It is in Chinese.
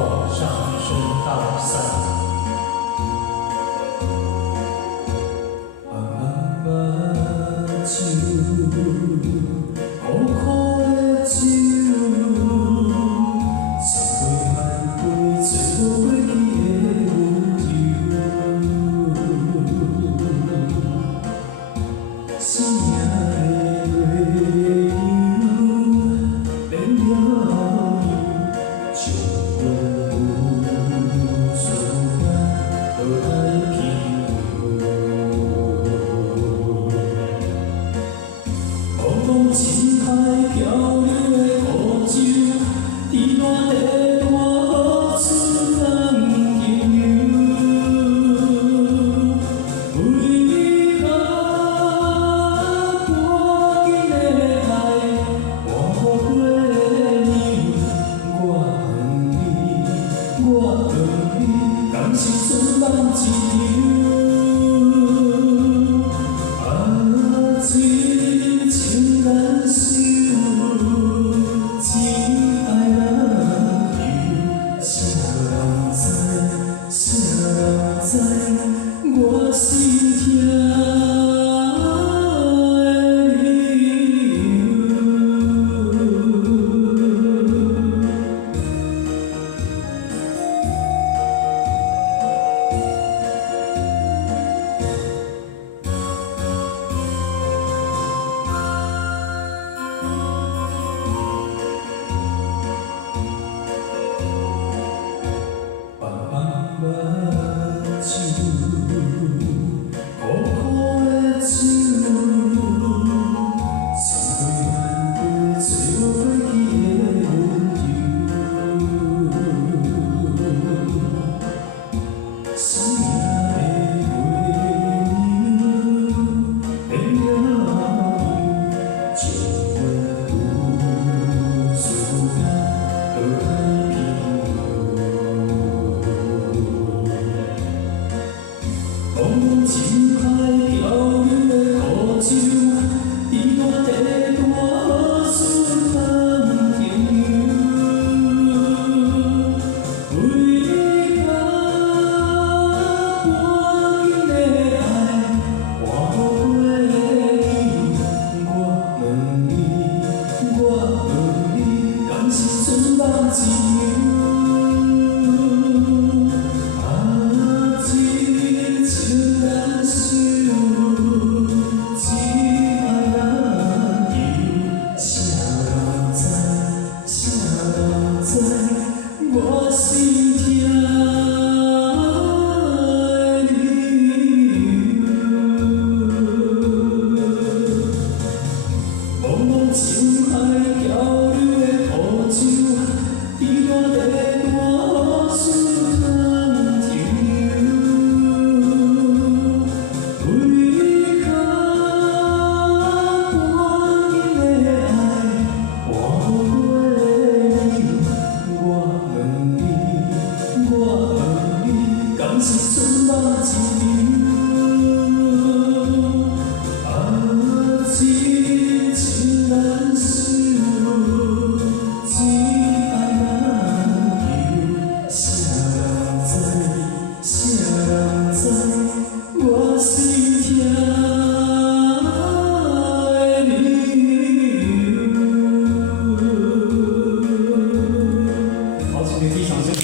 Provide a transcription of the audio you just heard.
往上升到三。慢慢目睭，苦苦的酒，千杯万杯醉无过去的温柔，生命的月亮变了样，将阮有事落来去。望深海漂流的孤舟，伫烂的大河出人停留。为你较赶紧的爱，换予过你，我恨你，甘心存梦一场。情难收，情爱难留，谁人知？谁人知？我心痛的理目睭，苦苦的酒，千杯万杯醉无过去的温柔，生命的月亮变了样，将阮有事落来去。望深海漂流的孤舟，伫烂的大河出人停留。为你较赶紧的爱，换予过你，我恨你，甘心存梦一场。我心痛的理由，望深海漂流的孤舟，伫烂的大河出人停留。为你较赶紧的爱，换予我恨你，甘心存梦一场。情难收，情爱难留，谁人知？谁人知？我心痛的理由。好，请你闭上身体。